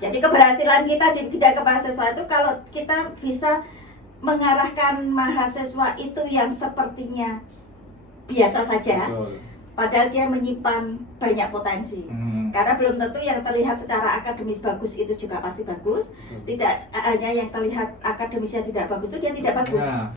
Jadi keberhasilan kita di bidang kemahasiswaan itu kalau kita bisa mengarahkan mahasiswa itu yang sepertinya biasa saja, Betul. padahal dia menyimpan banyak potensi. Karena belum tentu yang terlihat secara akademis bagus itu juga pasti bagus. Tidak hanya yang terlihat akademisnya tidak bagus itu dia tidak bagus. Nah.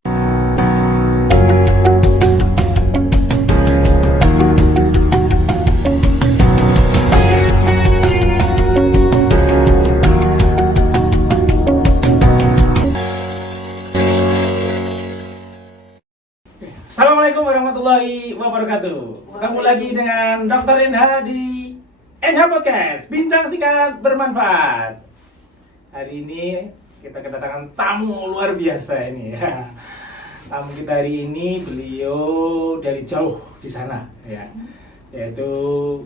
Assalamualaikum warahmatullahi wabarakatuh. Ketemu lagi dengan Dr. NH di NH Podcast, bincang singkat bermanfaat. Hari ini kita kedatangan tamu luar biasa ini ya. Tamu kita hari ini beliau dari jauh di sana ya. Yaitu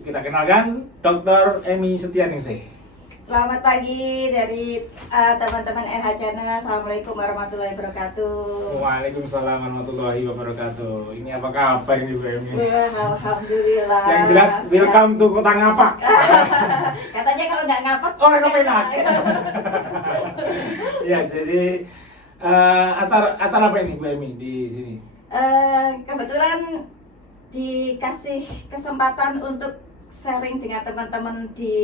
kita kenalkan Dr. Emy Setianingsih. Selamat pagi dari teman-teman NH Channel. Assalamualaikum warahmatullahi wabarakatuh. Waalaikumsalam warahmatullahi wabarakatuh. Ini apa kabar ini Bu Emy? Alhamdulillah. Yang jelas welcome to Kota Ngapak. Katanya kalau nggak ngapak Orang kepenak. Ya, jadi acara apa ini Bu Emy di sini? Kebetulan dikasih kesempatan untuk sharing dengan teman-teman di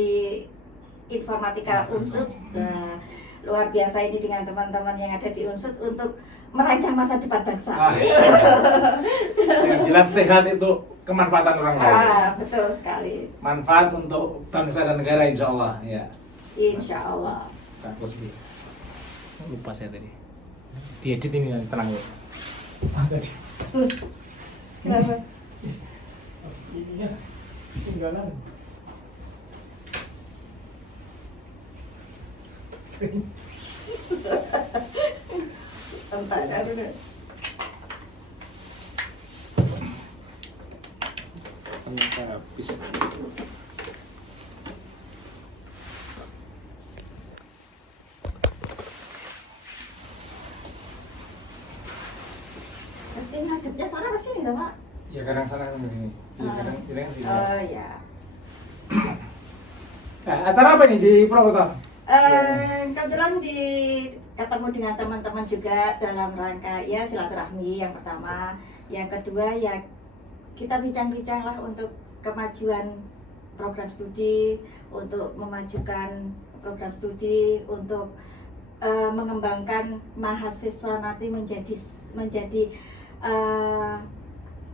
Informatika Unsud. Nah, luar biasa ini dengan teman-teman yang ada di Unsud untuk merancang masa depan bangsa. Yang jelas sehat itu kemanfaatan orang lain. Betul sekali. Manfaat untuk bangsa dan negara insya Allah ya. Insya Allah. Bagus nih. Lupa saya tadi. Diedit ini tenang ya. Kenapa? Iya, tinggalan. Entah ada dulu. Habis. Nanti ngadepnya sana ke sini, Pak. Ya kadang sana ke sini. Ya kadang sini. Oh ya. Nah, acara apa nih di Purwokerto? Kebetulan ketemu dengan teman-teman juga dalam rangka ya silaturahmi yang pertama, yang kedua ya kita bincang-bincang lah untuk kemajuan program studi, untuk memajukan program studi, untuk mengembangkan mahasiswa nanti menjadi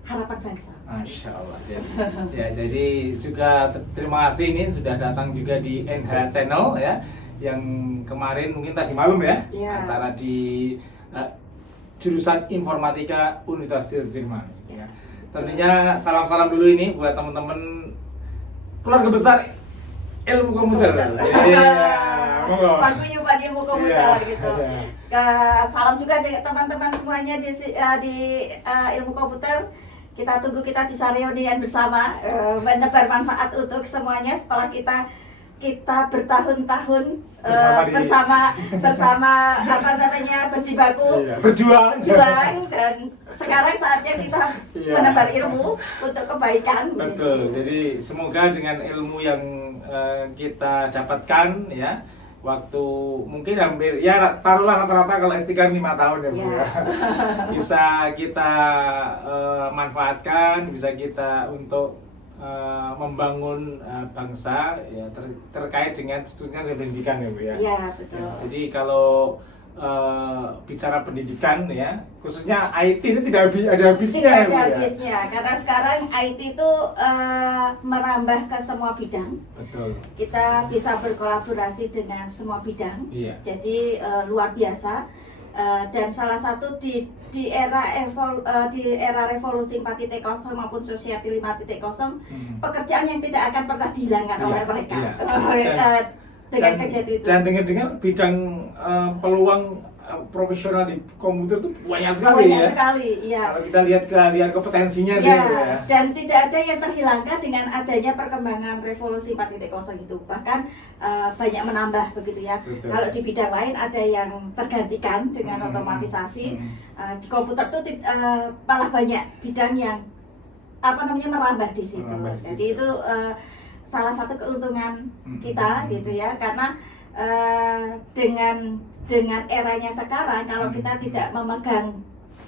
harapan bangsa. Masya Allah ya. Ya, jadi juga terima kasih ini sudah datang juga di NH Channel ya. Yang kemarin mungkin tadi malam ya, acara di jurusan Informatika Universitas Firman. Ya. Tentunya salam-salam dulu ini buat teman-teman keluarga besar ilmu komputer. Paguyuban ilmu komputer gitu. Salam juga teman-teman semuanya di ilmu komputer. Kita tunggu kita bisa reunian bersama, menebar manfaat untuk semuanya setelah kita bertahun-tahun bersama apa namanya berjibaku, berjuang dan sekarang saatnya kita menebar ilmu untuk kebaikan. Betul. Jadi semoga dengan ilmu yang kita dapatkan ya, waktu mungkin hampir ya taruhlah rata-rata kalau S3 5 tahun ya Bu ya. Bisa kita manfaatkan, bisa kita untuk membangun bangsa ya terkait dengan khususnya pendidikan ya Bu ya. Iya, betul. Ya, jadi kalau bicara pendidikan ya, khususnya IT itu tidak ada habisnya. Tidak ada habisnya, karena sekarang IT itu merambah ke semua bidang. Betul. Kita bisa berkolaborasi dengan semua bidang. Iya. Jadi luar biasa. Dan salah satu di era revolusi 4.0 maupun society 5.0, pekerjaan yang tidak akan pernah dihilangkan oleh mereka. Dengan kegiatan itu. Dan dengan bidang peluang profesional di komputer itu banyak sekali banyak sekali, iya. Kalau kita lihat kompetensinya ya, dia ya. Dan tidak ada yang terhilangkan dengan adanya perkembangan revolusi 4.0 itu. Bahkan banyak menambah begitu ya. Betul. Kalau di bidang lain ada yang tergantikan dengan otomatisasi. Di komputer itu malah banyak bidang yang merambah di situ. Jadi itu salah satu keuntungan kita gitu ya, karena dengan eranya sekarang, kalau kita tidak memegang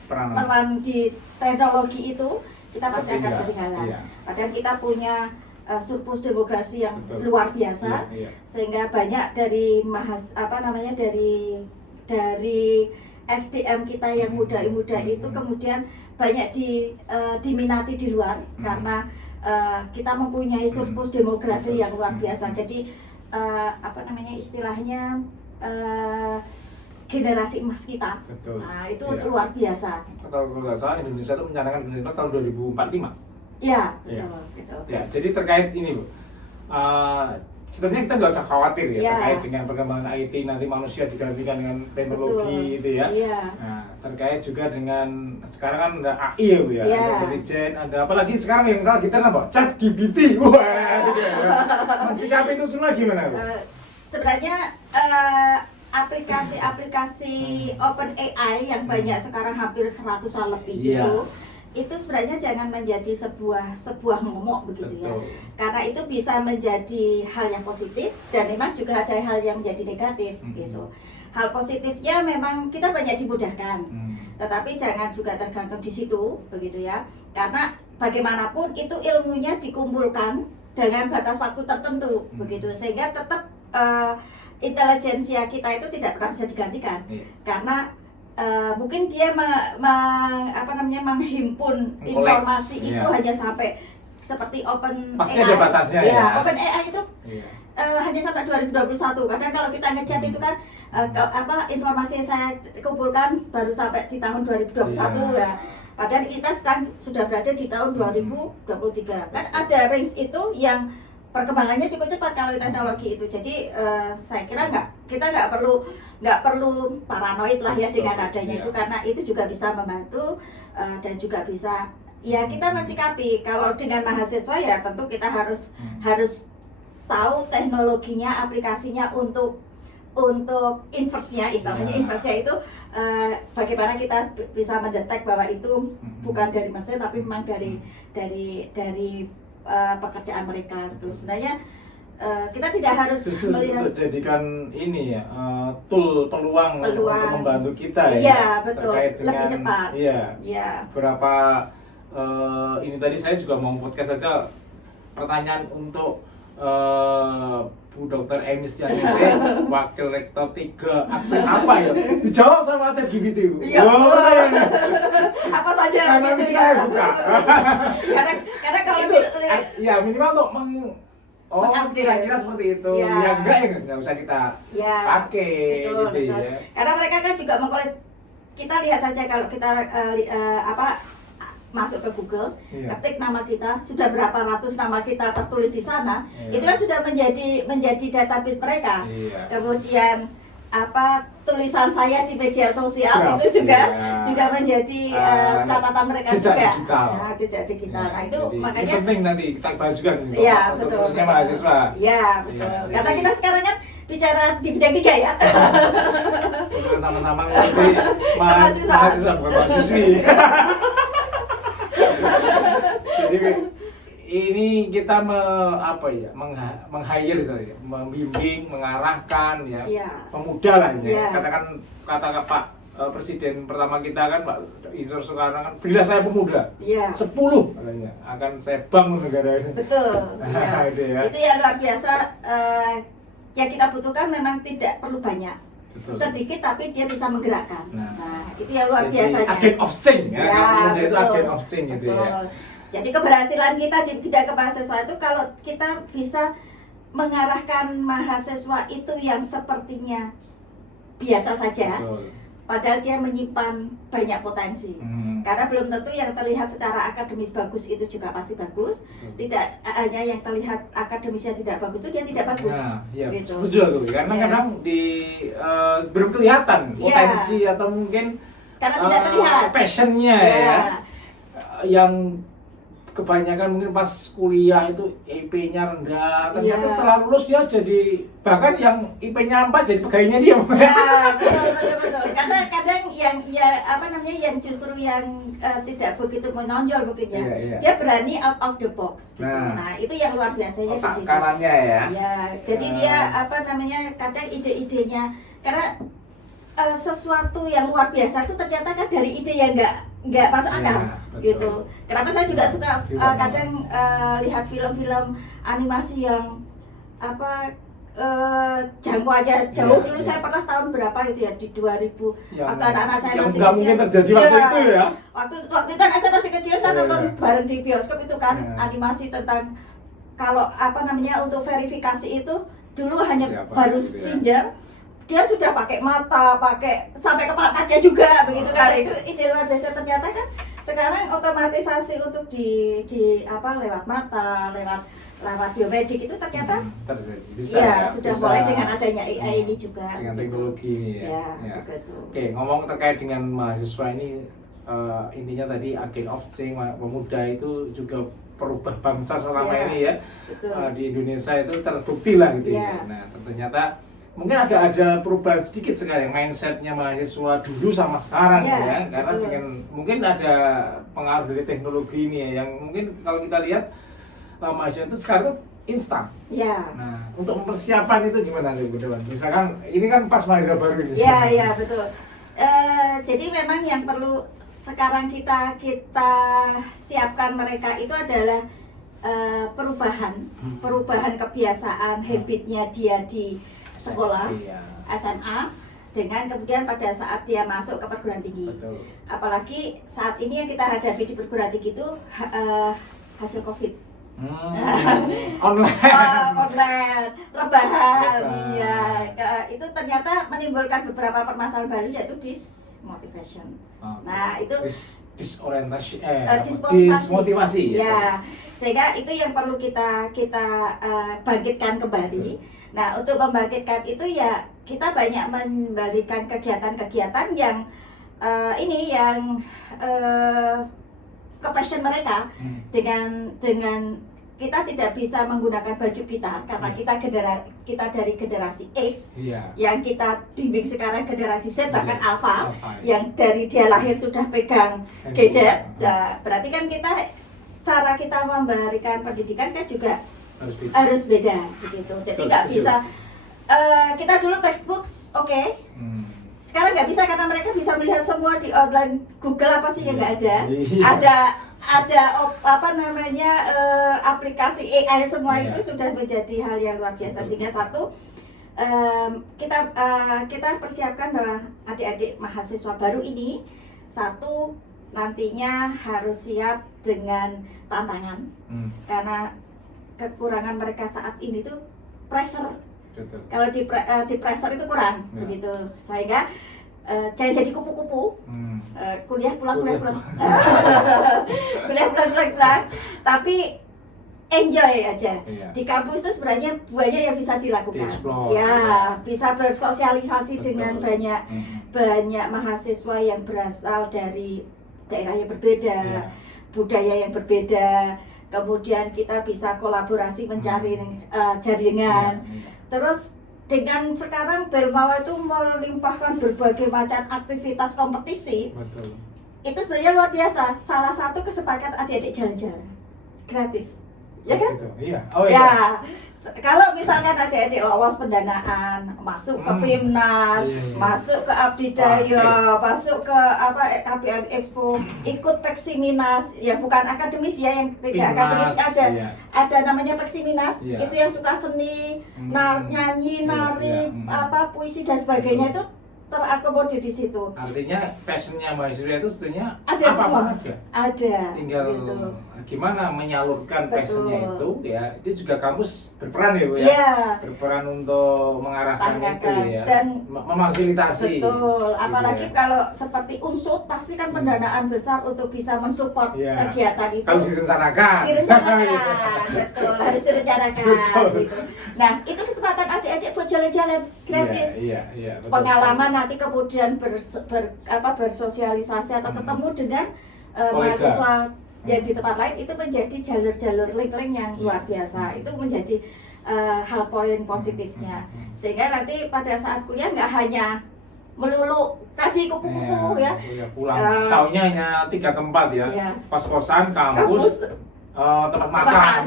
Peran. peran di teknologi itu, kita pasti akan Tertinggal. ketinggalan. Iya. Padahal kita punya surplus demografi yang Betul. luar biasa, Iya, iya. sehingga banyak dari dari SDM kita yang muda-muda itu kemudian banyak diminati di luar karena kita mempunyai surplus demografi yang luar biasa. Jadi istilahnya generasi emas kita. Betul. Nah, itu Iya. luar biasa. Kalau nggak salah Indonesia itu mencanangkan milenial tahun 2045. Ya, Iya. betul. Ya, jadi terkait ini Bu, sebenarnya kita nggak usah khawatir ya Iya. terkait dengan perkembangan IT, nanti manusia digantikan dengan teknologi itu ya. Iya. Nah, terkait juga dengan sekarang kan ada AI ya Bu ya, Iya. ada intelijen, ada apalagi sekarang yang kalau kita apa? ChatGPT. Wah, gitu ya. Mensikapi itu semua gimana Bu? Sebenarnya aplikasi-aplikasi OpenAI yang banyak sekarang hampir 100-an lebih Iya. itu sebenarnya jangan menjadi sebuah momok begitu ya. Betul. Karena itu bisa menjadi hal yang positif dan memang juga ada hal yang menjadi negatif gitu. Hal positifnya memang kita banyak dimudahkan. Tetapi jangan juga tergantung di situ begitu ya. Karena bagaimanapun itu ilmunya dikumpulkan dengan batas waktu tertentu begitu, sehingga tetap intelijensia kita itu tidak pernah bisa digantikan. Karena mungkin dia menghimpun informasi itu hanya sampai seperti OpenAI. Pasti ada batasnya ya. OpenAI itu hanya sampai 2021. Kadang kalau kita ngechat itu kan informasi yang saya kumpulkan baru sampai di tahun 2021 ya. Padahal kita sekarang sudah berada di tahun 2023. Kan ada range itu yang perkembangannya cukup cepat kalau teknologi itu. Jadi saya kira kita nggak perlu paranoid lah ya dengan adanya itu, karena itu juga bisa membantu dan juga bisa ya kita mensikapi. Kalau dengan mahasiswa ya tentu kita harus tahu teknologinya, aplikasinya untuk inverse-nya, istilahnya inverse-nya itu bagaimana kita bisa mendetek bahwa itu bukan dari mesin tapi memang dari pekerjaan mereka. Terus sebenarnya kita tidak harus melihat untuk jadikan ini ya tool peluang untuk membantu kita iya, ya. Betul, Terkait lebih dengan, cepat. Iya. Berapa ini tadi saya juga mau podcast saja pertanyaan untuk Bu Dr. Emi Stianese, Wakil Rektor 3 apa ya? Dijawab sama ChatGPT. Iya. Apa saja Karena gitu kita ya. buka. Karena kalau Ya minimal untuk kira-kira seperti itu. Ya. Ya enggak ya enggak usah kita pakai betul. gitu ya. Karena mereka kan juga kita lihat saja kalau kita masuk ke Google, ketik nama kita, sudah berapa ratus nama kita tertulis di sana, itu kan sudah menjadi database mereka. Kemudian tulisan saya di media sosial itu juga menjadi catatan mereka jejak juga. Digital. Nah, jejak digital. Nah, itu Jadi, makanya ini penting nanti kita bahas juga nih. Iya, betul. Khususnya mahasiswa. Iya, betul. Iya, Karena jadi- kita sekarang kan bicara di bidang 3 ya. Kita sama-sama ngerti Mahasiswa. mahasiswa bukan mahasiswi. Jadi ini kita meng-hire saja, membimbing, mengarahkan ya, pemuda lah ya. Katakan kata Pak Presiden pertama kita kan Pak Isor Soekarno kan, bila saya pemuda 10 katanya akan saya bangun negara ini. Betul. Itu ya. Itu yang luar biasa. Yang kita butuhkan memang tidak perlu banyak. Betul. Sedikit tapi dia bisa menggerakkan. Nah, itu yang luar Jadi, biasanya. agent of change ya, Ya, itu betul. agent of change gitu ya. Betul. Jadi keberhasilan kita di bidang kemahasiswaan itu kalau kita bisa mengarahkan mahasiswa itu yang sepertinya biasa saja, padahal dia menyimpan banyak potensi. Karena belum tentu yang terlihat secara akademis bagus itu juga pasti bagus. Tidak hanya yang terlihat akademisnya tidak bagus itu dia tidak bagus. Nah, ya, Gitu. setuju aku. Karena kadang belum kelihatan potensi atau mungkin karena tidak terlihat passionnya ya. Yang kebanyakan mungkin pas kuliah itu IP-nya rendah, ternyata setelah lulus dia jadi bahkan yang IP-nya 4 jadi pegawainya dia. Ya, betul. Karena kadang ya apa namanya yang justru yang tidak begitu menonjol mungkin ya. Iya. Dia berani out of the box. Gitu. Nah. Nah, itu yang luar biasanya di Otak situ. kanannya ya. Ya, jadi dia apa namanya kadang ide-idenya karena sesuatu yang luar biasa itu ternyata kan dari ide yang nggak masuk akal betul. gitu. Kenapa saya juga suka Film. kadang lihat film-film animasi yang apa jangkauannya jauh. Iya, Dulu iya. saya pernah tahun berapa itu ya di 2000 waktu anak-anak saya yang masih nggak kecil. mungkin terjadi waktu Iya. itu ya. Waktu itu anak saya masih kecil saya Iya, nonton iya. bareng di bioskop itu kan Iya. animasi tentang kalau apa namanya untuk verifikasi itu dulu hanya Iya, apa baru gitu ya. finger dia sudah pakai mata, pakai sampai ke kaca juga begitu kan. Itu ide luar biasa ternyata kan sekarang otomatisasi untuk di apa lewat mata, lewat biomedik itu ternyata terjadi. Bisa ya, ya, sudah bisa. mulai dengan adanya AI ini juga. Dengan gitu. teknologi ini ya. Ya, begitu. Oke, ngomong terkait dengan mahasiswa ini, intinya tadi agent of change, pemuda itu juga perubah bangsa selama Ya, ini ya. betul. Di Indonesia itu terbukti lah gitu ya. Ya. Nah, ternyata mungkin agak ada perubahan sedikit sekarang mindsetnya mahasiswa dulu sama sekarang Ya, ya, karena betul. dengan mungkin ada pengaruh dari teknologi ini ya, yang mungkin kalau kita lihat mahasiswa itu sekarang tuh instan. Ya. Nah, untuk mempersiapkan itu gimana nih, Bu Dewan? Misalkan ini kan pas mahasiswa baru ini. Ya, betul. Jadi memang yang perlu sekarang kita siapkan mereka itu adalah perubahan kebiasaan, habitnya dia di sekolah Iya. SMA dengan kemudian pada saat dia masuk ke perguruan tinggi. Betul. Apalagi saat ini yang kita hadapi di perguruan tinggi itu hasil COVID. Online. Online, rebahan, Rebahan. ya, itu ternyata menimbulkan beberapa permasalahan baru yaitu dismotivation. Nah, itu Disorientasi, dismotivasi. ya. Ya, sehingga itu yang perlu kita bangkitkan kembali. Nah, untuk membangkitkan itu ya kita banyak memberikan kegiatan-kegiatan yang ke passion mereka dengan kita tidak bisa menggunakan baju kita karena kita dari generasi X Iya. yang kita bimbing sekarang generasi Z bahkan Iya. Alpha Alpha, ya. yang dari dia lahir sudah pegang gadget. Nah, berarti kan cara kita memberikan pendidikan kan juga harus beda begitu. Jadi Betul, nggak setuju. bisa kita dulu textbooks oke. Sekarang nggak bisa karena mereka bisa melihat semua di online Google apa sih yang nggak ada. Iya. Ada apa namanya aplikasi AI semua Iya. itu sudah menjadi hal yang luar biasa. Sehingga satu kita persiapkan bahwa adik-adik mahasiswa baru ini satu nantinya harus siap dengan tantangan karena kekurangan mereka saat ini tuh pressure. Betul. Kalau di pressure itu kurang Ya. begitu. Sehingga jangan jadi kupu-kupu. Kuliah pulang. Kuliah pulang. Tapi enjoy aja. Iya. Di kampus itu sebenarnya banyak yang bisa dilakukan. Di-explore, Ya, ya. bisa bersosialisasi Betul. dengan banyak mahasiswa yang berasal dari daerah yang berbeda, Iya. budaya yang berbeda. Kemudian kita bisa kolaborasi mencari jaringan. Iya. Terus dengan sekarang Belmawa itu melimpahkan berbagai macam aktivitas kompetisi, Betul. itu sebenarnya luar biasa. Salah satu kesepakatan adik-adik jalan-jalan gratis, ya kan? Gitu. Iya. Oh iya. Ya, kalau misalkan adik-adik lolos pendanaan, masuk ke PIMNAS, Iya. masuk ke Abdidaya, masuk ke KPM Expo, ikut Peksiminas, ya bukan akademis ya, yang tidak akademis ada. Iya. Ada namanya Peksiminas, Iya. itu yang suka seni, nyanyi, Iya, nari, iya. puisi dan sebagainya itu terakomodir di situ. Artinya passionnya mahasiswa itu sebenarnya Ada apapun semua. ada. Ada. Tinggal gitu. gimana menyalurkan passionnya Betul. itu ya. Itu juga kampus berperan ya Bu ya. Iya. Berperan untuk mengarahkan itu Arahkan. ya. Dan Memfasilitasi. betul, apalagi Gitu ya. kalau seperti unsur pasti kan pendanaan besar untuk bisa mensupport Iya. kegiatan itu. Kalau direncanakan. Direncanakan, betul, harus direncanakan. Betul. Gitu. Nah, itu kesempatan adik-adik buat jalan-jalan gratis. Iya. Betul. Pengalaman nanti kemudian bersosialisasi atau ketemu dengan mahasiswa yang di tempat lain itu menjadi jalur-jalur link-link yang luar biasa. Itu menjadi hal poin positifnya. Sehingga nanti pada saat kuliah nggak hanya melulu tadi kupu-kupu ya. Pulang tahunnya hanya 3 tempat ya. Iya. Kos-kosan, kampus, tempat makan. Makan.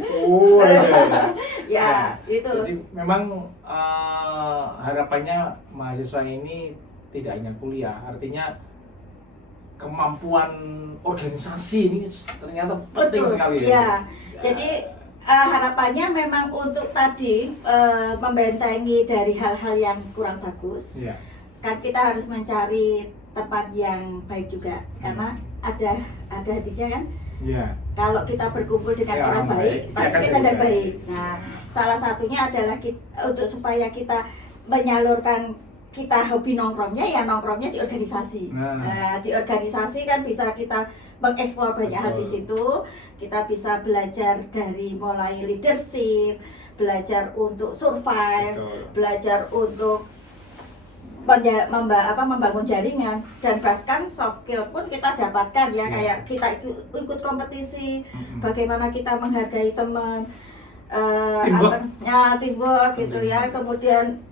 Itu aja. Ya, itu. Jadi memang harapannya mahasiswa ini tidak hanya kuliah, artinya kemampuan organisasi ini ternyata penting Betul, sekali ya. ya. Jadi harapannya memang untuk tadi membentengi dari hal-hal yang kurang bagus. Iya. Kan kita harus mencari tempat yang baik juga, karena ada hadisnya kan. Iya. Kalau kita berkumpul dengan Ya, orang orang baik, baik, pasti dia akan kita jadi dan baik. baik. Nah, salah satunya adalah untuk supaya kita menyalurkan kita hobi nongkrongnya, ya nongkrongnya di organisasi. Nah. Di organisasi kan bisa kita mengeksplor banyak hal di Betul. situ. Kita bisa belajar dari mulai leadership, belajar untuk survive, Betul. belajar untuk membangun jaringan, dan bahkan soft skill pun kita dapatkan ya, Ya. kayak kita ikut kompetisi, Mm-mm. bagaimana kita menghargai teman, Teamwork. teamwork gitu ya, kemudian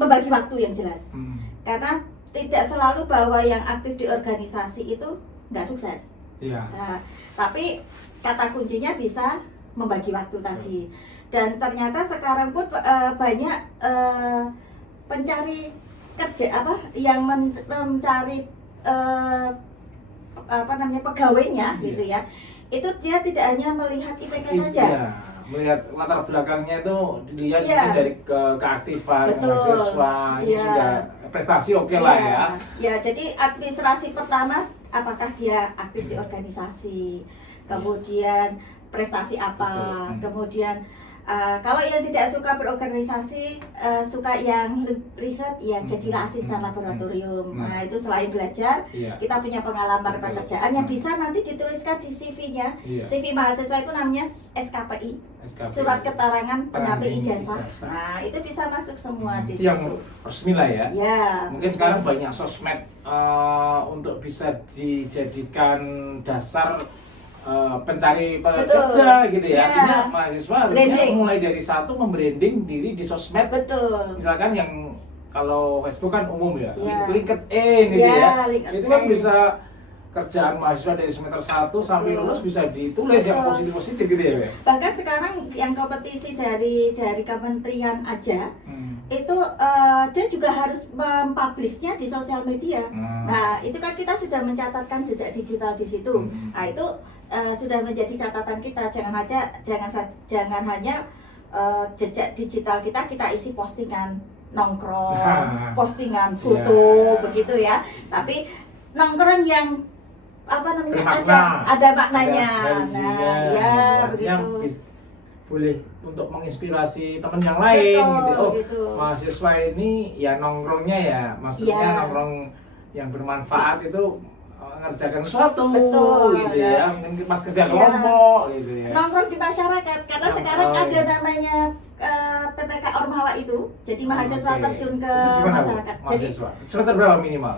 membagi waktu yang jelas, karena tidak selalu bahwa yang aktif di organisasi itu nggak sukses. Iya. Nah, tapi kata kuncinya bisa membagi waktu tadi. Dan ternyata sekarang pun banyak pencari kerja yang mencari pegawainya gitu ya. Itu dia tidak hanya melihat IPK saja. Iya. Melihat latar belakangnya itu dilihat Iya. mungkin dari keaktifan Betul. mahasiswa ini Iya. sudah prestasi oke lah ya. Ya, jadi administrasi pertama, apakah dia aktif di organisasi, kemudian prestasi apa, Betul. kemudian kalau yang tidak suka berorganisasi, suka yang riset, ya jadilah asisten laboratorium. Nah, itu selain belajar, Iya. kita punya pengalaman Betul. pekerjaan yang bisa nanti dituliskan di CV-nya. Iya. CV mahasiswa itu namanya SKPI, SKP. surat keterangan pendamping Pendamping ijazah. ijazah. Nah, itu bisa masuk semua di Itu yang situ. resmi lah ya. Ya. Mungkin sekarang banyak sosmed untuk bisa dijadikan dasar pencari pekerja gitu ya. Iya. Artinya mahasiswa harusnya Branding. mulai dari satu membranding diri di sosmed. Betul. Misalkan yang kalau Facebook kan umum ya, Iya. LinkedIn gitu Iya, ya. LinkedIn. Itu kan bisa kerjaan mahasiswa dari semester 1 sampai Betul. lulus bisa ditulis yang Betul. positif-positif gitu ya. Be? Bahkan sekarang yang kompetisi dari kementerian aja, itu dia juga harus mempublishnya di sosial media. Nah, itu kan kita sudah mencatatkan jejak digital di situ. Nah, itu sudah menjadi catatan kita. Jangan hanya jejak digital kita isi postingan nongkrong, Nah. postingan foto Iya. begitu ya. Tapi nongkrong yang Bermakna. ada maknanya. Ada values-nya. Ya, Artinya begitu. boleh untuk menginspirasi teman yang lain Betul, gitu. Oh, gitu. mahasiswa ini ya nongkrongnya ya, maksudnya Iya. nongkrong yang bermanfaat itu ngerjakan sesuatu Betul, gitu ya. Mungkin pas kerja Iya. kelompok gitu ya. Nongkrong di masyarakat, karena sekarang ada iya. namanya PPK Ormawa itu, jadi mahasiswa Oke. terjun ke Itu gimana, Bu? masyarakat. Jadi Mahasiswa. Semester berapa minimal?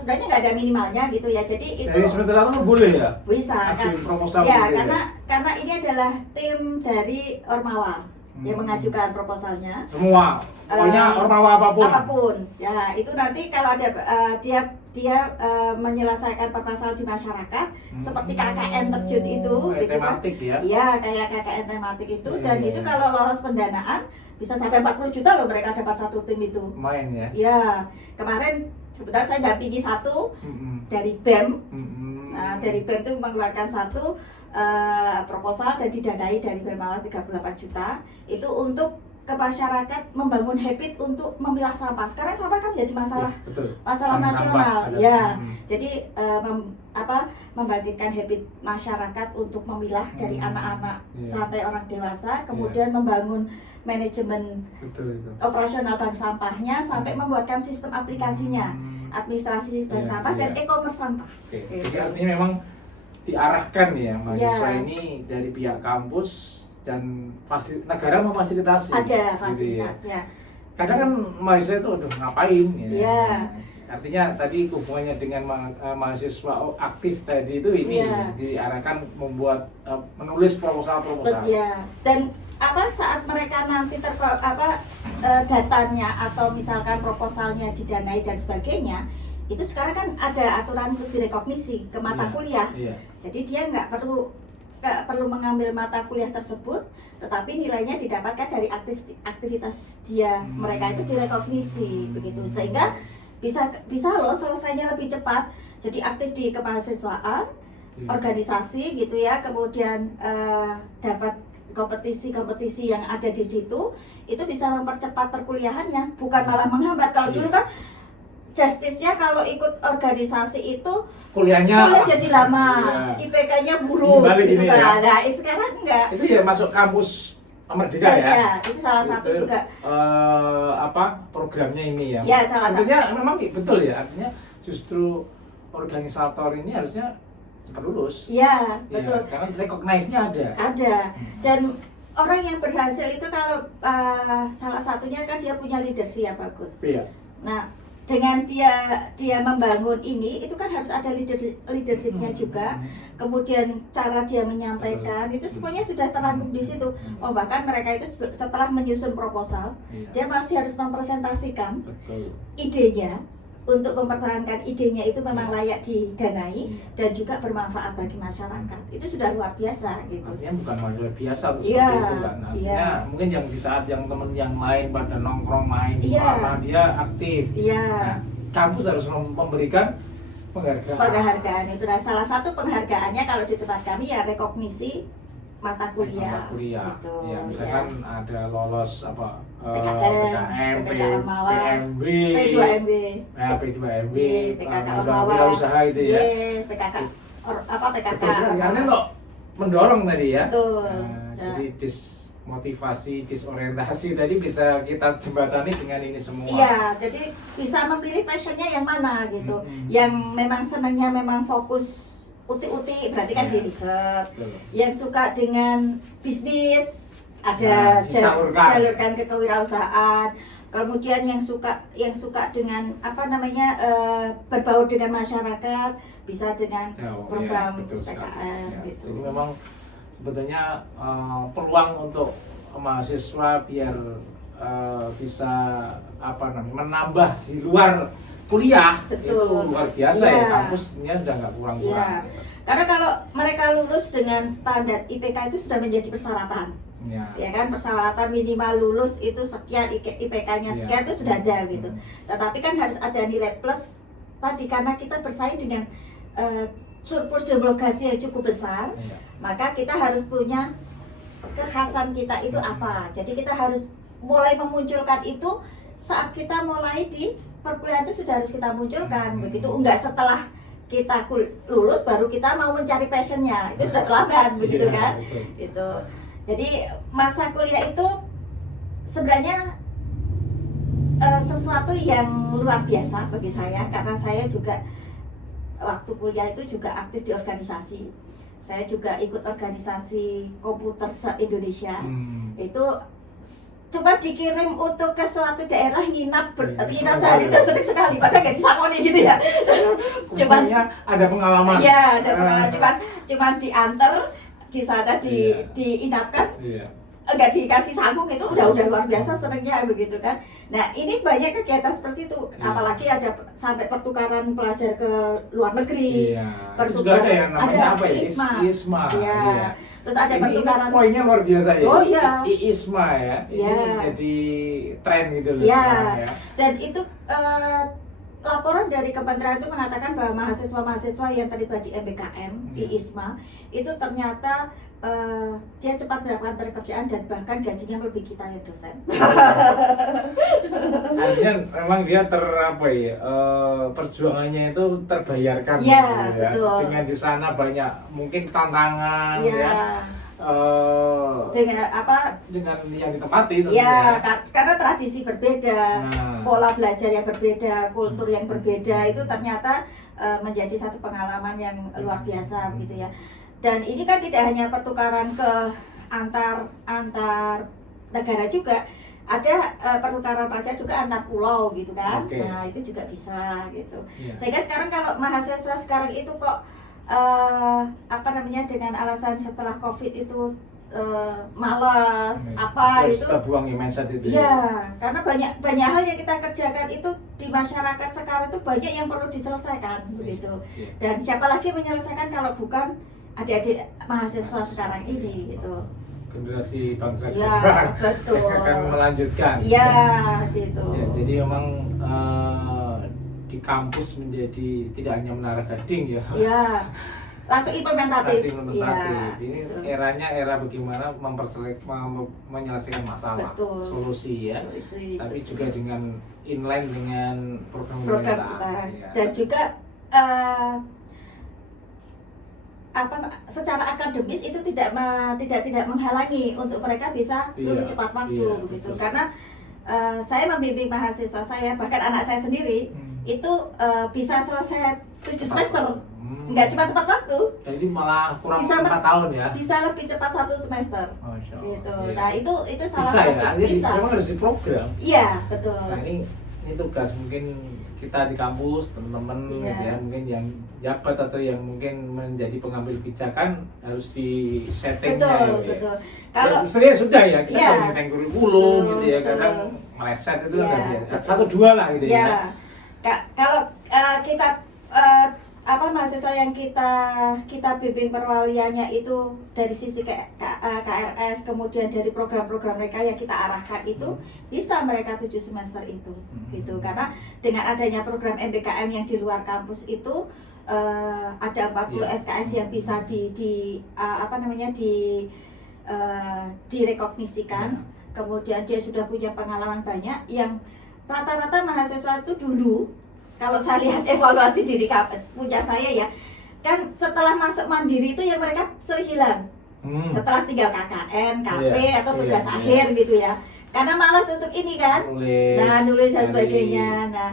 sebenarnya nggak ada minimalnya gitu ya, jadi itu Dari semester 1 boleh ya? bisa kan? Ajuin proposal Ya, gitu karena ini adalah tim dari Ormawa yang mengajukan proposalnya. Semua, pokoknya ormawa apapun. Ya, itu nanti kalau ada dia menyelesaikan proposal di masyarakat seperti KKN terjun itu Kayak gitu kan. tematik ya. Iya, kayak KKN tematik itu, Iya, dan iya, itu iya. kalau lolos pendanaan bisa sampai 40 juta loh mereka dapat satu tim itu. Main ya. Ya, kemarin sebenarnya saya dampingi satu Mm-mm. dari BEM. Mm-mm. Nah, dari BEM itu mengeluarkan satu proposal dan didanai dari Bermawa 38 juta. Itu untuk ke masyarakat membangun habit untuk memilah sampah. Sekarang sampah kan menjadi masalah Ya, betul. masalah Sampah nasional, ada. ya. Mm. Jadi membangkitkan habit masyarakat untuk memilah dari anak-anak Iya. sampai orang dewasa, kemudian membangun manajemen Betul itu. operasional bank sampahnya, sampai membuatkan sistem aplikasinya, administrasi bank Iya, sampah dan iya. e-commerce sampah. Oke. Jadi artinya memang diarahkan ya mahasiswa Iya. ini dari pihak kampus dan negara memfasilitasi. Ada gitu ya. fasilitasnya. Kadang kan mahasiswa itu udah ngapain ya. Iya. Artinya tadi hubungannya dengan mahasiswa aktif tadi itu ini Iya. diarahkan membuat menulis proposal-proposal. Ya. Dan saat mereka nanti datanya atau misalkan proposalnya didanai dan sebagainya, itu sekarang kan ada aturan untuk direkognisi ke mata kuliah. Jadi dia nggak perlu mengambil mata kuliah tersebut, tetapi nilainya didapatkan dari aktivitas dia. Mereka itu direkognisi begitu, sehingga bisa loh selesainya lebih cepat. Jadi aktif di kemahasiswaan, organisasi gitu ya, kemudian dapat kompetisi yang ada di situ, itu bisa mempercepat perkuliahannya, bukan malah menghambat. Kalau dulu kan justice-nya kalau ikut organisasi itu kuliah jadi lama, IPK-nya buruk gitu kan. Nah, sekarang enggak. Itu ya masuk kampus Merdeka ya? Itu salah satu juga programnya ini ya. Ya, sebetulnya memang betul ya, artinya justru organisator ini harusnya cepat lulus. Iya, betul. Karena recognize-nya ada. Dan orang yang berhasil itu kalau salah satunya kan dia punya leadership yang bagus. Iya. Nah, dengan dia membangun ini, itu kan harus ada leadershipnya juga. Kemudian cara dia menyampaikan itu semuanya sudah terangkum di situ. Oh, bahkan mereka itu setelah menyusun proposal, dia masih harus mempresentasikan idenya. Untuk mempertahankan idenya itu memang layak didanai dan juga bermanfaat bagi masyarakat. Itu sudah luar biasa gitu. Artinya bukan luar biasa untuk seperti itu kan. Artinya mungkin yang di saat yang teman yang lain pada nongkrong main, karena dia aktif. Nah, kampus harus memberikan penghargaan. Itu salah satu penghargaannya kalau di tempat kami ya rekognisi mata kuliah. Gitu. Ya, misalkan ada lolos PKM, PMB, P2MB, P2MB, PKK usaha itu ya. PKK Karena kok mendorong tadi ya. Jadi motivasi, disorientasi tadi bisa kita jembatani dengan ini semua. Iya, jadi bisa memilih passionnya yang mana gitu. Yang memang senangnya memang fokus uti-uti, berarti kan di riset. Yang suka dengan bisnis, ada jalurkan ke kewirausahaan. Kemudian yang suka dengan berbaur dengan masyarakat, bisa dengan program PKM gitu. Jadi memang sebetulnya peluang untuk mahasiswa biar bisa menambah di luar kuliah. Itu luar biasa ya, kampusnya udah nggak kurang-kurang. Karena kalau mereka lulus dengan standar IPK itu sudah menjadi persyaratan. Ya kan, persyaratan minimal lulus itu sekian, IPK-nya sekian itu sudah ada gitu. Tetapi kan harus ada nilai plus tadi, karena kita bersaing dengan surplus demografis yang cukup besar, maka kita harus punya kekhasan kita itu apa. Jadi kita harus mulai memunculkan itu saat kita mulai di perkuliahan, itu sudah harus kita munculkan. Begitu, enggak setelah kita lulus baru kita mau mencari passionnya, itu sudah terlambat begitu kan. Gitu. Jadi masa kuliah itu sebenarnya sesuatu yang luar biasa bagi saya, karena saya juga waktu kuliah itu juga aktif di organisasi. Saya juga ikut organisasi komputer se-Indonesia. Itu coba dikirim untuk ke suatu daerah nginap sehari itu sering sekali, padahal nggak disangoni gitu ya. Cuman ada pengalaman. Iya, ada pengalaman. Cuman diantar di sana diinapkan. Enggak dikasih sanggung, itu udah luar biasa senangnya begitu kan. Nah, ini banyak kegiatan seperti itu, apalagi ada sampai pertukaran pelajar ke luar negeri. Pertukaran ada yang namanya apa ya? ISMA. Terus ada pertukaran. Ini poinnya luar biasa ya. Oh iya. ISMA ya. Ini jadi tren gitu loh sekarang ya. Dan itu laporan dari kementerian itu mengatakan bahwa mahasiswa-mahasiswa yang terlibat di MBKM, ISMA, itu ternyata dia cepat mendapatkan pekerjaan dan bahkan gajinya melebihi kita ya dosen. Artinya memang dia perjuangannya itu terbayarkan. Iya, gitu ya. betul. Dengan di sana banyak mungkin tantangan dengan yang ditempati itu. Karena tradisi berbeda, pola belajar yang berbeda, kultur yang berbeda, itu ternyata menjadi satu pengalaman yang luar biasa gitu ya. Dan ini kan tidak hanya pertukaran ke antar negara juga, ada pertukaran pelajar juga antar pulau gitu kan. Nah, itu juga bisa gitu. Sehingga sekarang kalau mahasiswa sekarang itu kok dengan alasan setelah COVID itu malas apa Harus itu. kita buang ya mindset itu. Ya, karena banyak hal yang kita kerjakan itu di masyarakat sekarang itu banyak yang perlu diselesaikan begitu. Iya. Dan siapa lagi menyelesaikan kalau bukan adik-adik mahasiswa sekarang ini gitu. Generasi bangsa Ya, betul. akan melanjutkan. Ya, gitu. Ya, jadi memang di kampus menjadi tidak hanya menara gading ya. Ya, langsung implementatif. Implementatif. Ya, Ini betul. eranya era bagaimana menyelesaikan masalah, Betul. solusi ya. Solusi, Tapi betul. juga dengan inline dengan program Program kita. kita. Ya. Dan juga secara akademis itu tidak menghalangi untuk mereka bisa lulus Iya, cepat waktu iya, begitu. betul. Karena saya membimbing mahasiswa saya, bahkan anak saya sendiri itu bisa selesai 7 semester, nggak cuma tepat waktu, Jadi malah kurang Bisa, 4 tahun ya. bisa lebih cepat 1 semester Masya Allah. gitu. Iya. Nah itu salah Bisa satu ya, jadi bisa. memang harus diprogram. Iya betul. Nah ini tugas mungkin kita di kampus teman-teman Iya. gitu ya, mungkin yang jabat atau yang mungkin menjadi pengambil kebijakan harus di settingnya. Betul ya. betul. Kalau Kalau sebenarnya sudah ya kita Iya. kalau ngeteng kurikulum Betul, gitu ya, betul. kadang meleset itu Iya, kan ya. betul. 1-2 lah gitu ya. ya kalau kita mahasiswa yang kita bimbing perwaliannya itu dari sisi KRS, kemudian dari program-program mereka yang kita arahkan itu bisa mereka 7 semester itu gitu. Karena dengan adanya program MBKM yang di luar kampus itu ada 40 Iya. SKS yang bisa direkognisikan. Kemudian dia sudah punya pengalaman banyak yang rata-rata mahasiswa itu dulu, kalau saya lihat evaluasi diri punya saya ya, kan setelah masuk mandiri itu ya mereka sering hilang. Setelah tinggal KKN, KP Iya, atau tugas iya, akhir gitu ya. Karena malas untuk ini kan. Nulis dan sebagainya. Nah,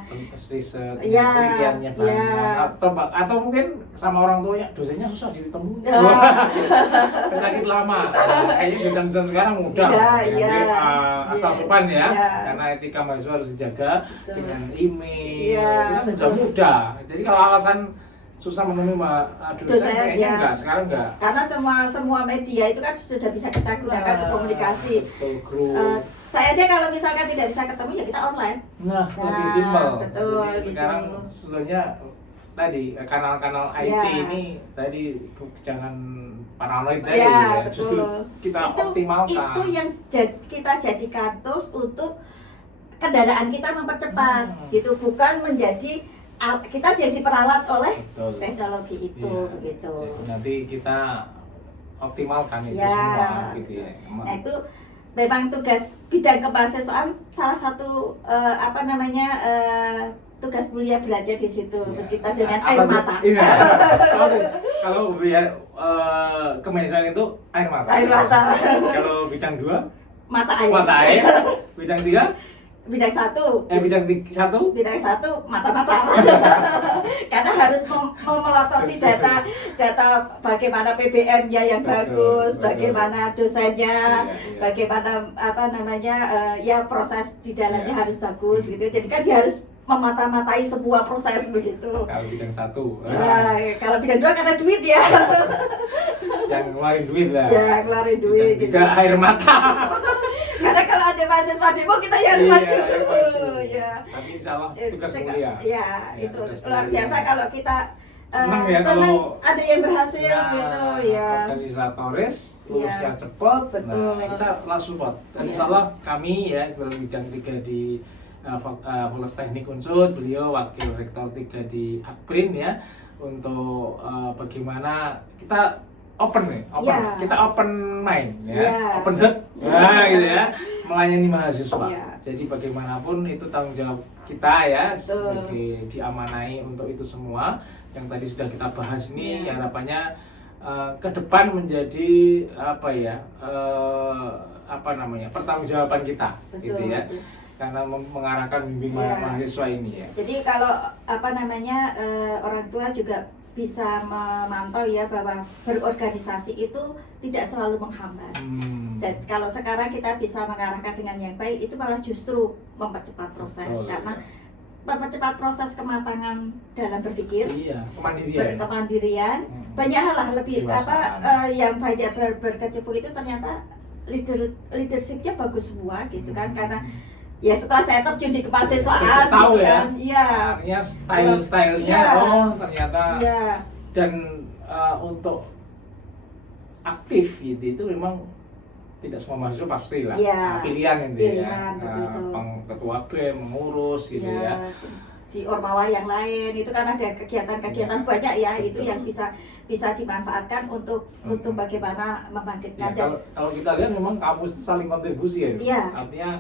riset, Iya, penelitiannya banyak. iya. Atau mungkin sama orang tuanya dosennya susah ditemui. Ya. Penyakit lama. Nah, kayaknya dosen-dosen sekarang mudah. Ya, Yang iya. penting, asal sopan ya. Iya. Karena etika mahasiswa harus dijaga Betul. dengan email. Iya, Itu betul. mudah. Jadi kalau alasan susah menemui dosen Dosen, kayaknya ya. enggak, sekarang enggak. Karena semua media itu kan sudah bisa kita gunakan untuk komunikasi. Betul, grup. Saya aja kalau misalkan tidak bisa ketemu ya kita online. Nah, lebih Nah, simpel. betul, Jadi gitu. sekarang sebetulnya tadi kanal-kanal IT Ya. ini tadi jangan paranoid tadi Ya, ya. betul. Justru kita optimalkan. Itu yang kita jadikan tools untuk kendaraan kita mempercepat gitu, bukan menjadi kita jadi peralat oleh Betul. teknologi itu Iya. begitu. Jadi nanti kita optimalkan itu Ya, semua gitu ya. Nah itu memang tugas bidang kemahasiswaan salah satu tugas mulia belajar di situ. Iya. Terus kita dengan Apa air tuh? mata. Iya. Kalau biar kemahasiswaan itu air mata. Air mata. Kalau bidang 2 Mata air. mata air. Bidang 3 Bidang satu bidang 1 bidang satu mata-mata. Karena harus memelototi data bagaimana PBM-nya yang Betul, bagus, betul. bagaimana dosennya, Iya. bagaimana proses di dalamnya Iya. harus bagus gitu. Jadi kan dia harus memata-matai sebuah proses begitu. Kalau bidang 1 Nah, kalau bidang 2 karena duit ya. yang ngeluarin duit lah. Ya, ngeluarin duit, Bidang gitu. 3 air mata. Karena kalau ada mahasiswa demo kita ya harus Iya, maju. air maju. Ya. Tapi insya Allah tugas Ya, mulia. ya, Ya, itu tugas luar mulia. biasa kalau kita Senang ya senang kalau- ada yang berhasil Nah, gitu ya. organisatoris lulusnya Iya. cepat. Betul. Nah, kita langsung support. Dan Iya. insya Allah kami ya dalam bidang 3 di Fakultas Teknik Unsur, beliau wakil rektor 3 di Akprin ya, untuk bagaimana kita open nih, Iya. kita open mind ya, Iya. open heart, nah gitu ya, melayani mahasiswa. Iya. Jadi bagaimanapun itu tanggung jawab kita ya, Betul. sebagai diamanai untuk itu semua yang tadi sudah kita bahas ini. Iya. Harapannya ke depan menjadi pertanggungjawaban kita, Betul, gitu ya, betul. karena mengarahkan bimbing Iya. mahasiswa ini ya. Jadi kalau orang tua juga bisa memantau ya bahwa berorganisasi itu tidak selalu menghambat. Dan kalau sekarang kita bisa mengarahkan dengan yang baik, itu malah justru mempercepat proses. Betul, Karena ya. mempercepat proses kematangan dalam berpikir, Iya, kemandirian. berkemandirian, banyak hal lah lebih Kedewasaan. yang banyak berkecimpung itu ternyata leadershipnya bagus semua gitu kan, karena ya setelah saya terjun di kemahasiswaan Tahu gitu ya. kan, iya, Artinya style-stylenya Iya. ternyata iya, dan untuk aktif gitu itu memang tidak semua mahasiswa pasti lah. Iya. Pilihan gitu Pilihan, ya. begitu. Ketua BEM mengurus gitu iya. ya. Di Ormawa yang lain itu kan ada kegiatan-kegiatan banyak ya, itu Betul. yang bisa dimanfaatkan untuk bagaimana Ya, membangkitkan dan kalau kita lihat memang kampus itu saling kontribusi ya. Iya. Artinya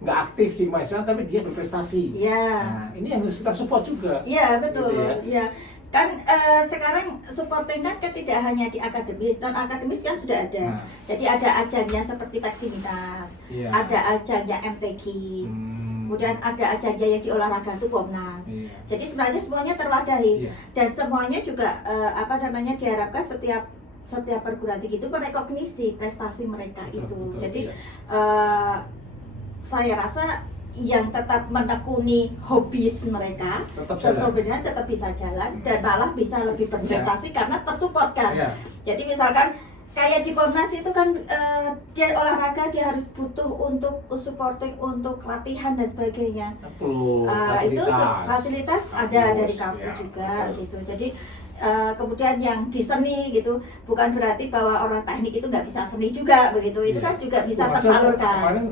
nggak aktif di mahasiswa tapi dia berprestasi. iya. Nah, ini yang harus kita support juga. Iya betul, Gitu ya. iya. Kan sekarang supporting kan tidak hanya di akademis, non akademis kan sudah ada. Nah. Jadi ada ajangnya seperti Peksimitas, Iya. ada ajangnya MTQ, kemudian ada ajangnya yang di olahraga itu Komnas. Iya. Jadi sebenarnya semuanya terwadahi Iya. dan semuanya juga diharapkan setiap perguruan tinggi itu merekognisi prestasi mereka Betul, itu. betul, Jadi iya. saya rasa yang tetap menekuni hobis mereka Tetap jalan. sebenarnya tetap bisa jalan dan malah bisa lebih berprestasi karena tersupport kan. Iya. Jadi misalkan kayak di Pomnas itu kan dia olahraga dia harus butuh untuk supporting untuk latihan dan sebagainya. Perlu Itu fasilitas. fasilitas ada Kampus, dari kampus ya, juga betul. gitu. Jadi kemudian yang di seni gitu bukan berarti bahwa orang teknik itu nggak bisa seni juga begitu. Itu Iya. kan juga bisa Maksudnya tersalurkan. Kemarin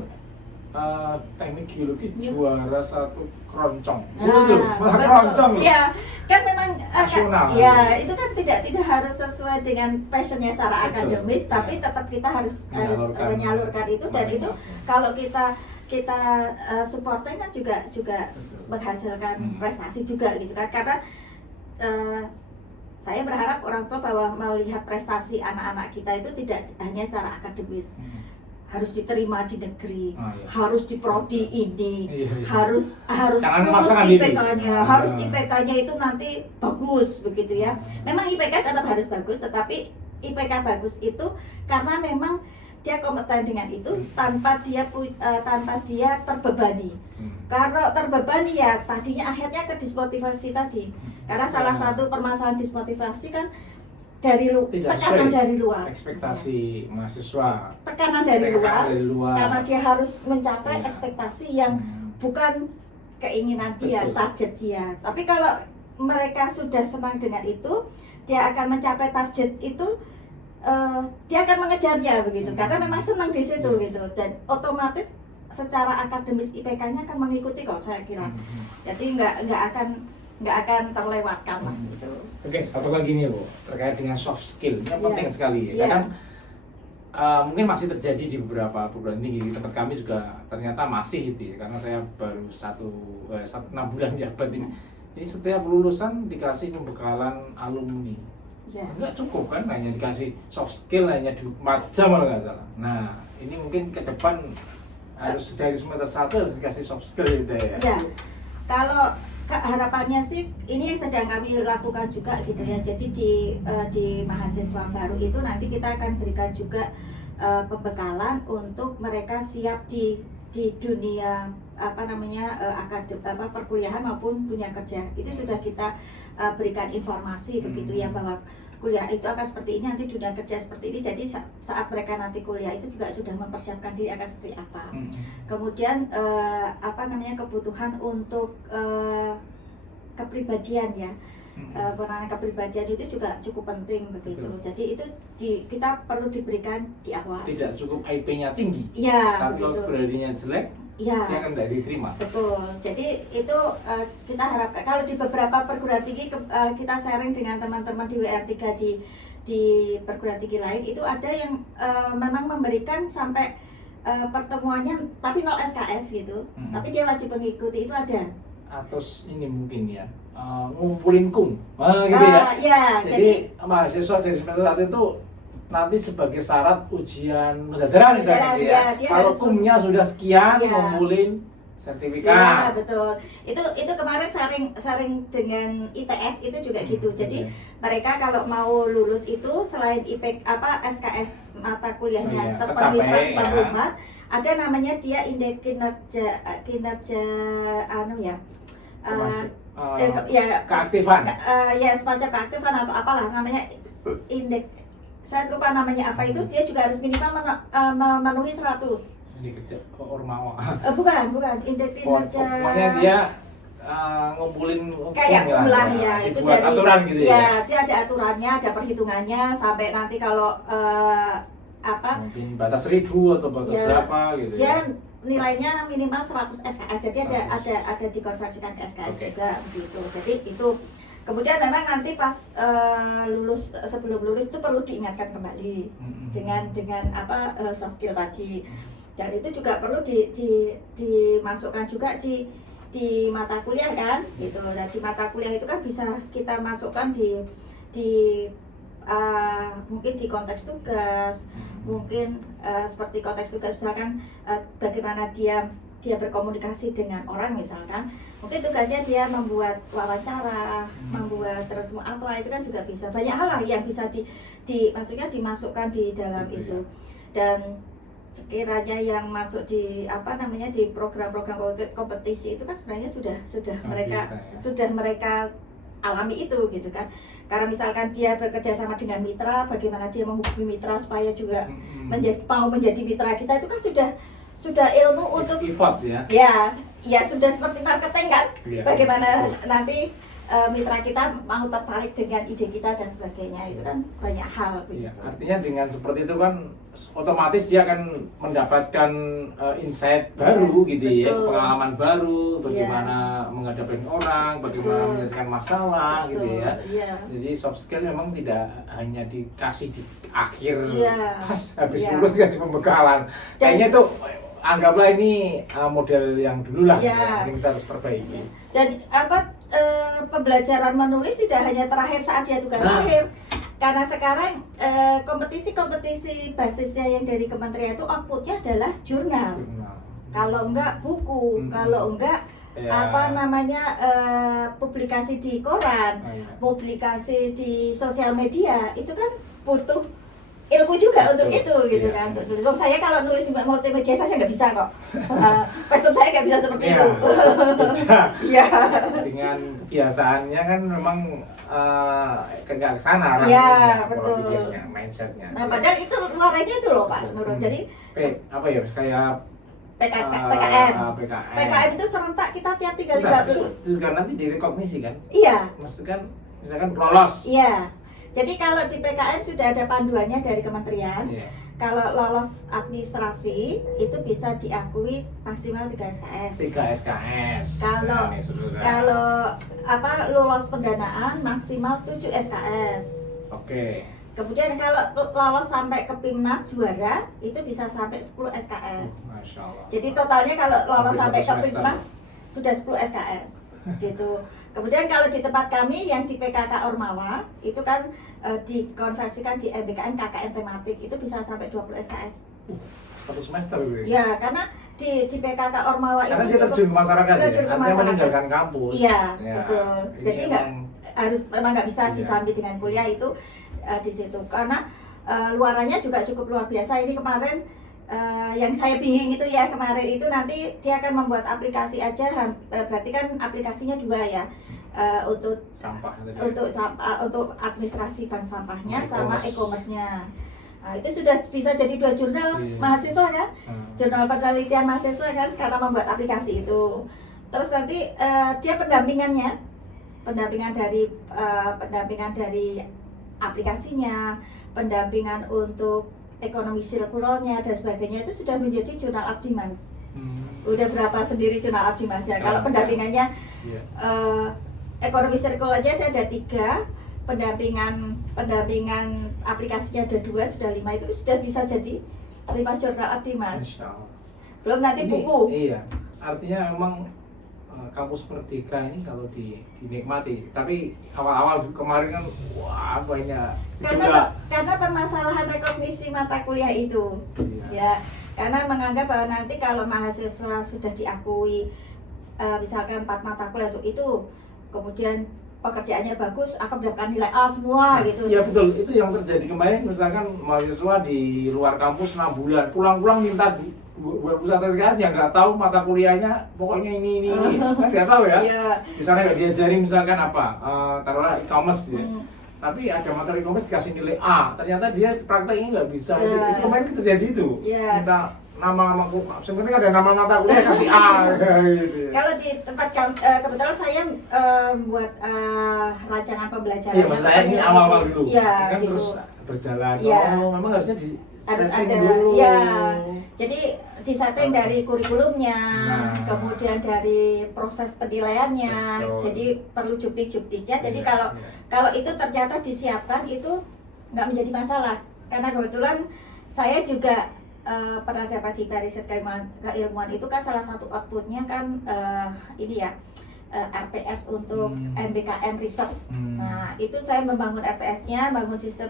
teknik geologi Iya. juara 1 keroncong. Nah, Betul, malah betul. keroncong. loh. Iya, kan memang Nasional. ya itu kan tidak harus sesuai dengan passionnya secara Betul, akademis, iya. tapi tetap kita harus menyalurkan itu dan itu masing-masing. kalau kita supporting kan juga Betul. menghasilkan prestasi juga gitu kan, karena saya berharap orang tua bahwa melihat prestasi anak-anak kita itu tidak hanya secara akademis, harus diterima di negeri, Ah, iya. harus di prodi ini, Iya, iya. harus Jangan lulus memaksakan diri. IPK-nya, Ah. harus IPK-nya itu nanti bagus begitu ya. Memang IPK tetap harus bagus, tetapi IPK bagus itu karena memang dia kompeten dengan itu tanpa dia terbebani. Kalau terbebani ya tadinya akhirnya ke dismotivasi tadi. Karena salah satu permasalahan dismotivasi kan Tidak tekanan sesuai dari luar. ekspektasi mahasiswa. Tekanan dari luar. dari luar. Karena dia harus mencapai Iya. ekspektasi yang bukan keinginan dia, Betul. target dia. Tapi kalau mereka sudah senang dengan itu, dia akan mencapai target itu, dia akan mengejarnya begitu. Karena memang senang di situ Iya. gitu, dan otomatis secara akademis IPK-nya akan mengikuti kok saya kira. Jadi nggak akan terlewatkan lah gitu. Oke, satu lagi nih Bu, terkait dengan soft skill, ini Iya. penting sekali. Iya. Kadang mungkin masih terjadi di beberapa perguruan tinggi, di tempat kami juga ternyata masih gitu ya, karena saya baru 6 bulan jabat ini. Jadi setiap lulusan dikasih pembekalan alumni. Ya. Enggak cukup kan, hanya dikasih soft skill hanya 4 jam kalau nggak salah. Nah, ini mungkin ke depan harus dari semester 1 harus dikasih soft skill gitu ya. Ya, kalau harapannya sih ini yang sedang kami lakukan juga gitu ya. Jadi di mahasiswa baru itu nanti kita akan berikan juga pembekalan untuk mereka siap di dunia perkuliahan maupun dunia kerja. Itu sudah kita berikan informasi begitu ya, bahwa kuliah itu akan seperti ini, nanti dunia kerja seperti ini. Jadi saat mereka nanti kuliah itu juga sudah mempersiapkan diri akan seperti apa. Kemudian kebutuhan untuk kepribadian ya, penanganan kepribadian itu juga cukup penting begitu. Betul. Jadi itu kita perlu diberikan di awal. Tidak cukup IP-nya tinggi, Iya tapi kalau begitu. keberaniannya jelek, Iya. dia akan tidak diterima. Betul. Jadi itu kita harapkan kalau di beberapa perguruan tinggi kita sharing dengan teman-teman di WR3 di perguruan tinggi lain itu ada yang memang memberikan sampai pertemuannya tapi 0 SKS gitu. Tapi dia wajib mengikuti itu ada. Atau ini mungkin ya ngumpulin gitu ya. Ya, Jadi mahasiswa dari semester 1 itu nanti sebagai syarat ujian mendadak misalnya gitu ya. dia Kalau harus kumnya sudah sekian, Iya. ngumpulin ya sertifikat. betul. Itu kemarin sharing dengan ITS itu juga gitu. Jadi mereka kalau mau lulus itu selain SKS mata kuliahnya Iya, terpenuhi tercapai, 144, ada namanya dia indeks kinerja termasuk ya keaktifan. Ya semacam keaktifan atau apalah namanya, indeks, saya lupa namanya apa itu, dia juga harus minimal memenuhi 100. Ini kerja ormawa. Bukan indeks kinerja. Pokoknya dia ngumpulin Kayak jumlah ya, itu dibuat dari aturan gitu ya. dia ada aturannya, ada perhitungannya sampai nanti kalau Mungkin batas 1000 atau batas Ya, berapa gitu dia ya. nilainya minimal 100 SKS, jadi ada 100. dikonversikan ke SKS Oke. juga gitu. Jadi itu kemudian memang nanti pas sebelum lulus itu perlu diingatkan kembali dengan soft skill tadi, dan itu juga perlu dimasukkan juga di mata kuliah kan gitu. Dan di mata kuliah itu kan bisa kita masukkan di mungkin di konteks tugas, mungkin seperti konteks tugas misalkan bagaimana dia berkomunikasi dengan orang misalkan, mungkin tugasnya dia membuat wawancara, membuat terus apa, itu kan juga bisa banyak hal lah yang bisa maksudnya dimasukkan di dalam Gitu itu. Dan sekiranya yang masuk di di program-program kompetisi itu kan sebenarnya sudah mereka alami itu gitu kan. Karena misalkan dia bekerja sama dengan mitra, bagaimana dia menghubungi mitra supaya juga mau menjadi mitra kita, itu kan sudah ilmu untuk effort ya. Ya sudah seperti marketing kan. Iya. Bagaimana nanti mitra kita mau tertarik dengan ide kita dan sebagainya, itu kan banyak hal Iya, begitu. artinya dengan seperti itu kan otomatis dia akan mendapatkan insight baru gitu ya, betul. pengalaman baru, bagaimana menghadapi orang, bagaimana Betul. menyelesaikan masalah gitu ya. Iya. Jadi soft skill memang tidak hanya dikasih di akhir Iya. pas habis Iya. lulus dikasih pembekalan. Kayaknya itu anggaplah ini model yang dulu lah, Iya. yang kita harus perbaiki. Dan pembelajaran menulis tidak hanya terakhir saat dia tugas Nah. akhir, karena sekarang kompetisi basisnya yang dari kementerian itu outputnya adalah jurnal. Kalau enggak buku, kalau enggak Ya. publikasi di koran, Iya. publikasi di sosial media, itu kan butuh ilmu juga untuk itu gitu Iya. kan. Untuk saya kalau nulis juga multimedia saya nggak bisa kok. Passion saya nggak bisa seperti Iya. itu. Beda. Iya. Dengan kebiasaannya kan memang nggak ke sana Iya, arahnya, pola betul. pikirnya, mindsetnya. Nah, padahal itu luarnya itu loh Pak Nurul. Jadi Apa ya, kayak PKM. PKM. PKM itu serentak kita tiap 3 Sudah, bulan. itu juga nanti direkognisi kan? Iya. Maksudnya kan misalkan lolos. Iya. Jadi kalau di PKM sudah ada panduannya dari kementerian. Iya. Kalau lolos administrasi itu bisa diakui maksimal 3 SKS. 3 SKS. Kalau Nah, nih, saudara. Kalau lulus pendanaan maksimal 7 SKS. Oke. Kemudian kalau lolos sampai ke PIMNAS juara itu bisa sampai 10 SKS. Masya Allah. Jadi totalnya kalau lolos Hampir sampai ke satu semester. PIMNAS sudah 10 SKS gitu. Kemudian kalau di tempat kami yang di PKK Ormawa itu kan dikonversikan di MBKM KKN tematik itu bisa sampai 20 SKS. 1 semester gitu. Ya, karena di PKK Ormawa Karena itu dia terjun ke masyarakat ya, terjun ke artinya masyarakat. meninggalkan kampus. Iya, Ya, betul. ini Jadi memang nggak bisa Iya. disambi dengan kuliah itu di situ. Karena luarannya juga cukup luar biasa. Ini kemarin yang saya bingung itu ya, kemarin itu nanti dia akan membuat aplikasi aja, berarti kan aplikasinya 2 ya, untuk sampah tadi. untuk administrasi bank sampahnya sama E-commerce. e-commerce-nya. Nah, itu sudah bisa jadi 2 jurnal Iya. mahasiswa kan? Hmm. Jurnal penelitian mahasiswa kan, karena membuat aplikasi itu. Terus nanti dia pendampingan dari aplikasinya, pendampingan untuk ekonomi sirkularnya dan sebagainya, itu sudah menjadi jurnal Abdimas. Udah berapa sendiri jurnal Abdimasnya. Kalau pendampingannya Iya. ekonomi sirkularnya ada 3, pendampingan aplikasinya ada 2, sudah 5, itu sudah bisa jadi 5 jurnal Abdimas. Insya Allah. Belum nanti Ini, buku. Iya, artinya memang kampus Merdeka ini kalau dinikmati, tapi awal-awal kemarin kan wah banyak juga. Karena permasalahan rekognisi mata kuliah itu. Iya. Ya, karena menganggap bahwa nanti kalau mahasiswa sudah diakui misalkan 4 mata kuliah itu kemudian pekerjaannya bagus, akan mendapatkan nilai A semua gitu. Iya betul, itu yang terjadi kemarin. Misalkan mahasiswa di luar kampus 6 bulan, pulang-pulang minta buat pusat sertifikasi yang nggak tahu mata kuliahnya pokoknya ini kan nggak tahu ya. Iya. Di sana nggak diajari misalkan apa, taruhlah e-commerce ya. Tapi ada materi e-commerce dikasih nilai A, ternyata dia prakteknya nggak bisa. Iya. Itu kemarin terjadi itu. Iya. Minta nama sebenarnya ada nama mata kuliah kasih A gitu. Kalau di tempat kebetulan saya buat rancangan pembelajaran. Iya, maksud saya ini awal-awal dulu. Iya, Kan gitu. terus berjalan. Iya. Oh, memang harusnya Harus setting ada. dulu. Ya. Jadi disetting dari kurikulumnya, Nah. kemudian dari proses penilaiannya. Betul. Jadi perlu juknis-juknisnya. Jadi Iya, iya. kalau itu ternyata disiapkan itu nggak menjadi masalah. Karena kebetulan saya juga pernah dapat hibah riset keilmuan itu kan salah satu outputnya kan ini ya RPS untuk MBKM riset. Nah itu saya membangun RPS-nya, bangun sistem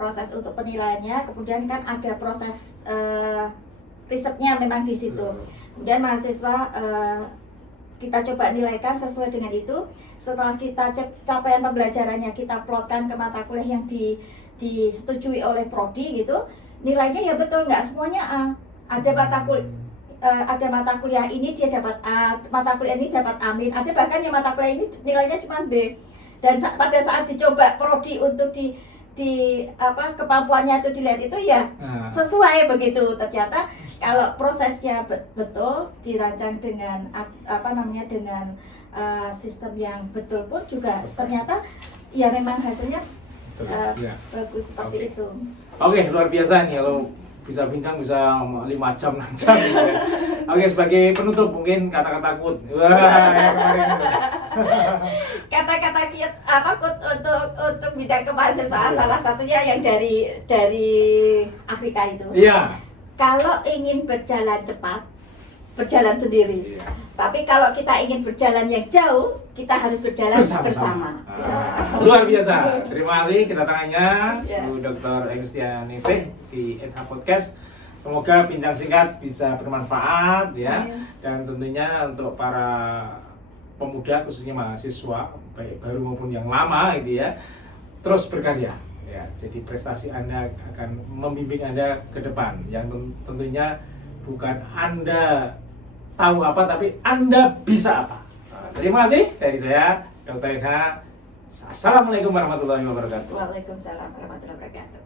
proses untuk penilaiannya, kemudian kan ada proses risetnya memang di situ. Kemudian mahasiswa kita coba nilaikan sesuai dengan itu. Setelah kita cek capaian pembelajarannya, kita plotkan ke mata kuliah yang disetujui oleh prodi gitu, nilainya ya betul, nggak semuanya A. Ada mata kuliah ini dia dapat A, mata kuliah ini dapat A-, ada bahkan yang mata kuliah ini nilainya cuma B. Dan pada saat dicoba prodi untuk kemampuannya itu dilihat itu ya sesuai begitu. Ternyata kalau prosesnya betul dirancang dengan dengan sistem yang betul pun juga ternyata ya memang hasilnya bagus seperti itu. Oke, luar biasa nih kalau bisa bincang bisa 5 jam 6 jam gitu ya. Oke, sebagai penutup mungkin kata-kata quote. Wah, yang kemarin itu. Kata-kata quote untuk bidang kemahasiswaan salah satunya yang dari Afrika itu. Iya. Kalau ingin berjalan cepat, berjalan sendiri. Iya. Tapi kalau kita ingin berjalan yang jauh, kita harus berjalan bersama. Luar biasa. Terima kasih kedatangannya Ya. Bu Dr. Engstianingsih di NH Podcast. Semoga bincang singkat bisa bermanfaat ya. Dan tentunya untuk para pemuda khususnya mahasiswa baik baru maupun yang lama gitu ya, terus berkarya ya. Jadi prestasi Anda akan membimbing Anda ke depan yang tentunya bukan Anda tahu apa tapi Anda bisa apa. Terima kasih dari saya Dr. NH. Assalamualaikum warahmatullahi wabarakatuh. Waalaikumsalam warahmatullahi wabarakatuh.